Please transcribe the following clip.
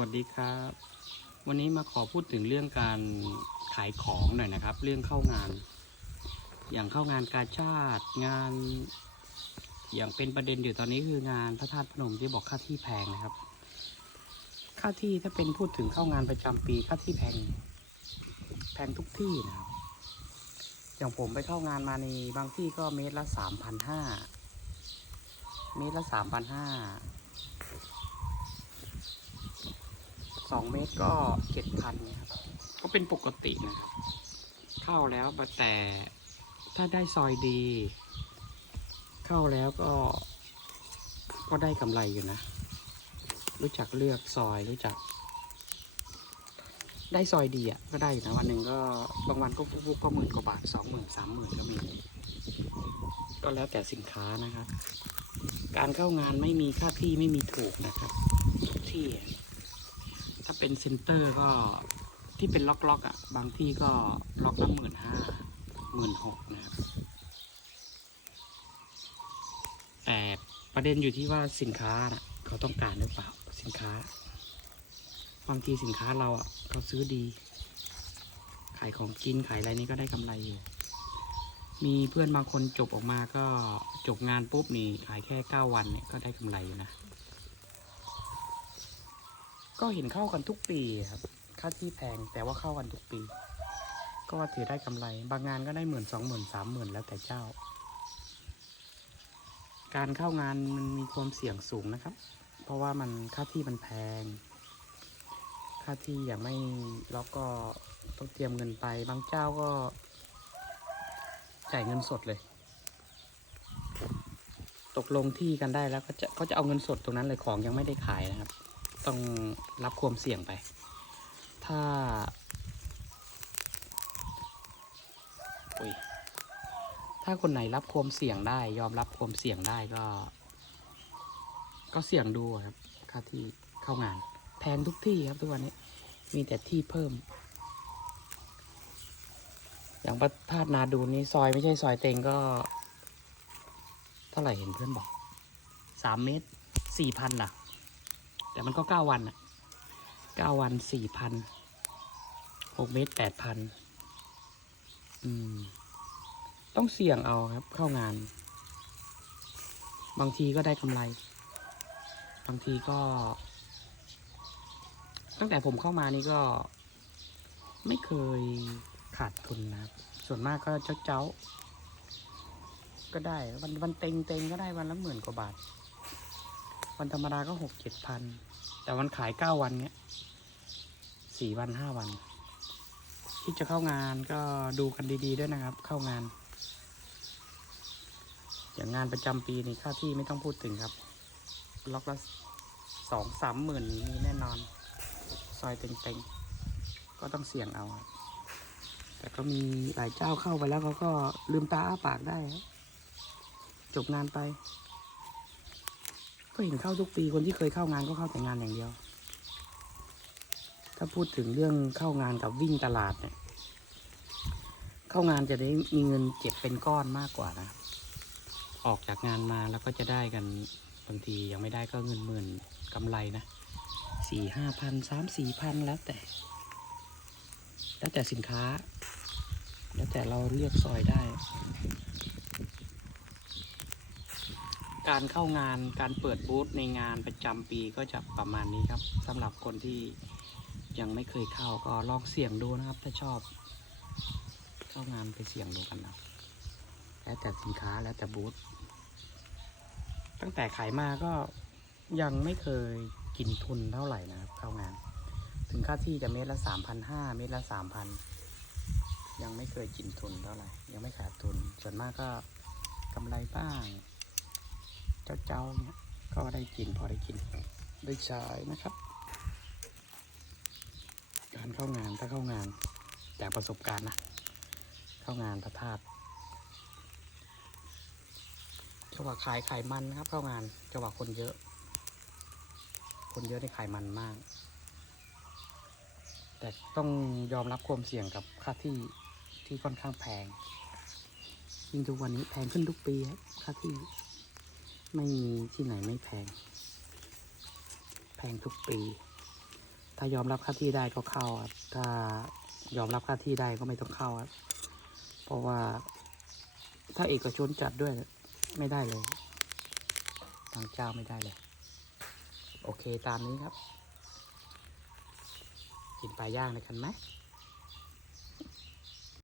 วัสดีครับ วันนี้มาขอพูดถึงเรื่องการขายของหน่อยนะครับ เรื่องเข้างาน อย่างเข้างานกาชาติงาน อย่างเป็นประเด็นอยู่ตอนนี้คืองานพระธาตุพนมที่บอกค่าที่แพงนะครับ ค่าที่ถ้าเป็นพูดถึงเข้างานประจำปีค่าที่แพง แพงทุกที่นะครับ อย่างผมไปเข้างานมาในบางที่ก็เมตรละสามพันห้าเมตรละสามพันห้า สองเมตรก็เจ็ดพันครับก็เป็นปกตินะครับ เข้าแล้วแต่ถ้าได้ซอยดี เข้าแล้วก็ ก็ได้กำไรอยู่นะ รู้จักเลือกซอยรู้จัก ได้ซอยดีอะก็ได้อยู่นะวันหนึ่งก็บางวันก็ฟุกก็หมื่นกว่าบาทสองหมื่นสามหมื่นก็มีก็แล้วแต่สินค้านะครับ การเข้างานไม่มีค่าที่ไม่มีถูกนะครับทุกที่ เป็นเซ็นเตอร์ก็ที่เป็นล็อกล็อกๆอะ บางที่ก็ล็อกละหมื่นห้าหมื่นหกนะครับแต่ประเด็นอยู่ที่ว่าสินค้านะเขาต้องการหรือเปล่าสินค้า บางทีสินค้าเราอะเขาซื้อดี ขายของกินขายอะไรนี่ก็ได้กำไรอยู่ มีเพื่อนบางคนจบออกมาก็จบงานปุ๊บนี่ขายแค่เก้าวันเนี่ยก็ได้กำไรอยู่นะ ก็เห็นเข้ากันทุกปีครับ ค่าที่แพงแต่ว่าเข้ากันทุกปี ก็ถือได้กำไร บางงานก็ได้หมื่นสองหมื่นสามหมื่นแล้วแต่เจ้า การเข้างานมันมีความเสี่ยงสูงนะครับ เพราะว่ามันค่าที่มันแพง ค่าที่อย่างไม่แล้วก็ต้องเตรียมเงินไป บางเจ้าก็ จ่ายเงินสดเลย ตกลงที่กันได้แล้วก็จะเขาจะเอาเงินสดตรงนั้นเลยของยังไม่ได้ขายนะครับ ต้องรับความเสี่ยงไป ถ้าอุยถ้าคนไหนรับความเสี่ยงได้ ยอมรับความเสี่ยงได้ก็ ก็เสี่ยงดูครับ ค่าที่เข้างาน แพงทุกที่ครับทุกวันนี้ มีแต่ที่เพิ่ม อย่างพระธาตุนาดูนี่ซอยไม่ใช่ซอยเต็งก็ เท่าไหร่เห็นเพื่อนบอกสามเมตรสี่พันล่ะ แต่มันก็เก้าวันอะเก้าวันสี่พันหกเมตรแปดพันอืม ต้องเสี่ยงเอาครับ เข้างาน บางทีก็ได้กำไร บางทีก็ ตั้งแต่ผมเข้ามานี่ก็ ไม่เคยขาดทุนนะครับ ส่วนมากก็เจ้าเจ้าก็ได้ วันวันเต็งเต็งก็ได้วันละหมื่นกว่าบาท วันธรรมดาก็หกเจ็ดพัน แต่วันขายเก้าวันเนี้ยสี่วันห้าวัน ที่จะเข้างานก็ดูกันดี ๆ ด้วยนะครับ เข้างาน อย่างงานประจำปีนี่ค่าที่ไม่ต้องพูดถึงครับ ล็อกละสองสามหมื่นมีแน่นอน ซอยเต็งๆ ก็ต้องเสี่ยงเอาครับแต่ก็มีหลายเจ้าเข้าไปแล้วเขาก็ลืมตาอ้าปากได้ จบงานไป ก็เห็นเข้าทุกปีคนที่เคยเข้างานก็เข้าแต่งานอย่างเดียว ถ้าพูดถึงเรื่องเข้างานกับวิ่งตลาดเนี่ย เข้างานจะได้มีเงินเก็บเป็นก้อนมากกว่านะ ออกจากงานมาแล้วก็จะได้กันบางทียังไม่ได้ก็เงินหมื่นกำไรนะสี่ห้าพันสามสี่พันแล้วแต่ แล้วแต่สินค้า แล้วแต่เราเลือกซอยได้ การเข้างานการเปิดบูธในงานประจำปีก็จะประมาณนี้ครับสำหรับคนที่ยังไม่เคยเข้าก็ลองเสี่ยงดูนะครับ ถ้าชอบ เข้างานไปเสี่ยงดูกันนะแล้วแต่สินค้าแล้วแต่บูธตั้งแต่ขายมาก็ยังไม่เคยกินทุนเท่าไหร่นะครับ เข้างาน ถึงค่าที่จะเมตรละสามพันห้าเมตรละสามพันยังไม่เคยกินทุนเท่าไหร่ ยังไม่ขาดทุน ส่วนมากก็กำไรบ้าง เจ้าๆเนี่ยก็ได้กินพอได้กินได้ใช้นะครับ การเข้างานถ้าเข้างานจากประสบการณ์นะ เข้างานพระธาตุจังหวะขายไขมันนะครับ เข้างานจังหวะคนเยอะ คนเยอะในขายมันมาก แต่ต้องยอมรับความเสี่ยงกับค่าที่ที่ค่อนข้างแพงยิ่งทุกวันนี้แพงขึ้นทุกปีครับค่าที่ ไม่มีที่ไหนไม่แพง แพงทุกปี ถ้ายอมรับค่าที่ได้ก็เข้าครับถ้ายอมรับค่าที่ได้ก็ไม่ต้องเข้าครับเพราะว่าถ้าเอกชนจัดด้วยไม่ได้เลย ทางเจ้าไม่ได้เลย โอเคตามนี้ครับ กินปลาย่างในกันไหม